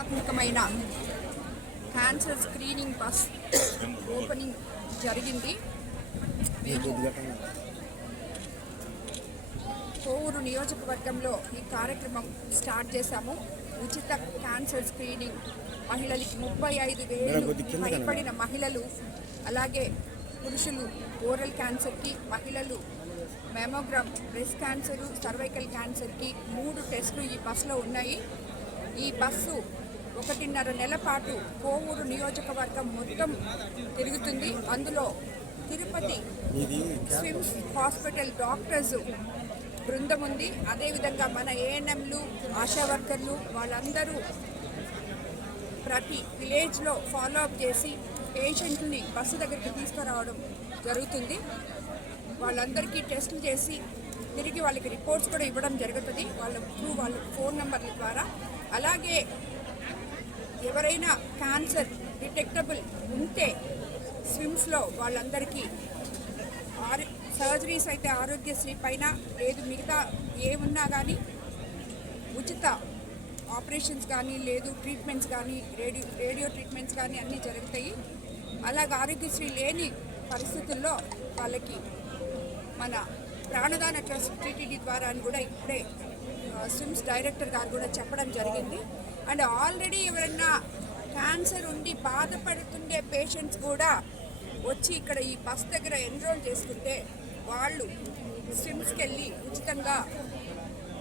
ఆత్మకమైన cancer screening bus opening జరిగింది. కోవూరు నియోజకవర్గంలో ఈ కార్యక్రమం స్టార్ట్ చేశాము. ఉచిత క్యాన్సర్ స్క్రీనింగ్ మహిళలకి 35,000 భయపడిన మహిళలు, అలాగే పురుషులు ఓరల్ క్యాన్సర్కి, మహిళలు మెమోగ్రామ్, బ్రెస్ట్ క్యాన్సరు, సర్వైకల్ క్యాన్సర్కి 3 టెస్టులు ఈ బస్సులో ఉన్నాయి. ఈ బస్సు 1.5 నెలల పాటు కోవూరు నియోజకవర్గం మొత్తం తిరుగుతుంది. అందులో తిరుపతి స్విమ్స్ హాస్పిటల్ డాక్టర్స్ బృందం ఉంది. అదేవిధంగా మన ఏఎన్ఎంలు, ఆశా వర్కర్లు వాళ్ళందరూ ప్రతి విలేజ్లో ఫాలో అప్ చేసి పేషెంట్ని బస్సు దగ్గరికి తీసుకురావడం జరుగుతుంది. వాళ్ళందరికీ టెస్టులు చేసి తిరిగి వాళ్ళకి రిపోర్ట్స్ కూడా ఇవ్వడం జరుగుతుంది వాళ్ళ ఫోన్ నెంబర్ల ద్వారా. అలాగే ఎవరైనా క్యాన్సర్ డిటెక్టబుల్ ఉంటే స్విమ్స్లో వాళ్ళందరికీ సర్జరీస్ అయితే ఆరోగ్యశ్రీ పైన, లేదు మిగతా ఏమున్నా కానీ ఉచిత ఆపరేషన్స్ కానీ, లేదు ట్రీట్మెంట్స్ కానీ, రేడియో ట్రీట్మెంట్స్ కానీ అన్నీ జరుగుతాయి. అలాగే ఆరోగ్యశ్రీ లేని పరిస్థితుల్లో వాళ్ళకి మన ప్రాణదాన ట్రస్ట్ టీటీడీ ద్వారా అని కూడా ఇప్పుడే స్విమ్స్ డైరెక్టర్ గారు కూడా చెప్పడం జరిగింది. అండ్ ఆల్రెడీ ఎవరన్నా క్యాన్సర్ ఉండి బాధపడుతుండే పేషెంట్స్ కూడా వచ్చి ఇక్కడ ఈ బస్ దగ్గర ఎన్రోల్ చేసుకుంటే వాళ్ళు స్విమ్స్కి వెళ్ళి ఉచితంగా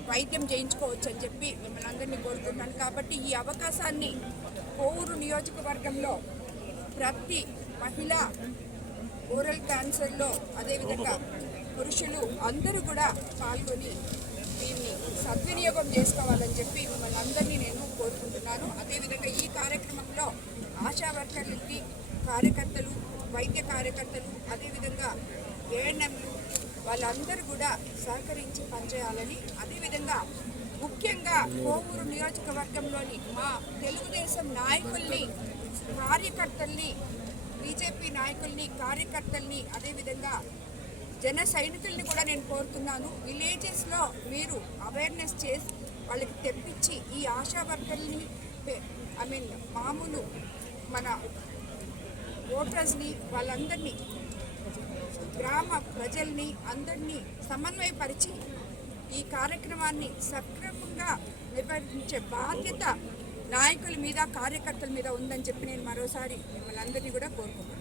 వైద్యం చేయించుకోవచ్చు అని చెప్పి మిమ్మల్ని అందరినీ కోరుతున్నాను. కాబట్టి ఈ అవకాశాన్ని కోవూరు నియోజకవర్గంలో ప్రతి మహిళ ఓరల్ క్యాన్సర్లో, అదేవిధంగా పురుషులు అందరూ కూడా పాల్గొని దీన్ని సద్వినియోగం చేసుకోవాలని చెప్పి మిమ్మల్ని అందరినీ నేను కోరుకుంటున్నాను. అదేవిధంగా ఈ కార్యక్రమంలో ఆశా వర్కర్లకి, కార్యకర్తలు, వైద్య కార్యకర్తలు, అదేవిధంగా ఏఎన్ఎంలు వాళ్ళందరూ కూడా సహకరించి పనిచేయాలని, అదేవిధంగా ముఖ్యంగా కోవూరు నియోజకవర్గంలోని మా తెలుగుదేశం నాయకుల్ని, కార్యకర్తల్ని, బీజేపీ నాయకుల్ని, కార్యకర్తల్ని, అదేవిధంగా జన సైనికుల్ని కూడా నేను కోరుతున్నాను. విలేజెస్లో మీరు అవేర్నెస్ చేసి వాళ్ళకి తెప్పించి ఈ ఆశా వర్కర్ని, మామూలు మన ఓటర్స్ని, వాళ్ళందరినీ, గ్రామ ప్రజల్ని అందరినీ సమన్వయపరిచి ఈ కార్యక్రమాన్ని సక్రమంగా నిర్వహించే బాధ్యత నాయకుల మీద, కార్యకర్తల మీద ఉందని చెప్పి నేను మరోసారి మిమ్మల్ని అందరినీ కూడా కోరుకుంటున్నాను.